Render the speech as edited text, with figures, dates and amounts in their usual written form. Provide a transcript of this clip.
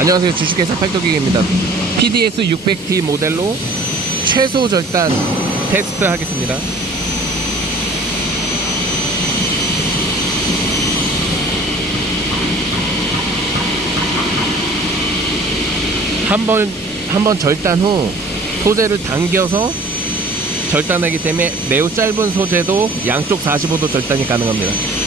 안녕하세요, 주식회사 팔도기입니다. PDS 600T 모델로 최소 절단 테스트 하겠습니다. 한번 절단 후 소재를 당겨서 절단하기 때문에 매우 짧은 소재도 양쪽 45도 절단이 가능합니다.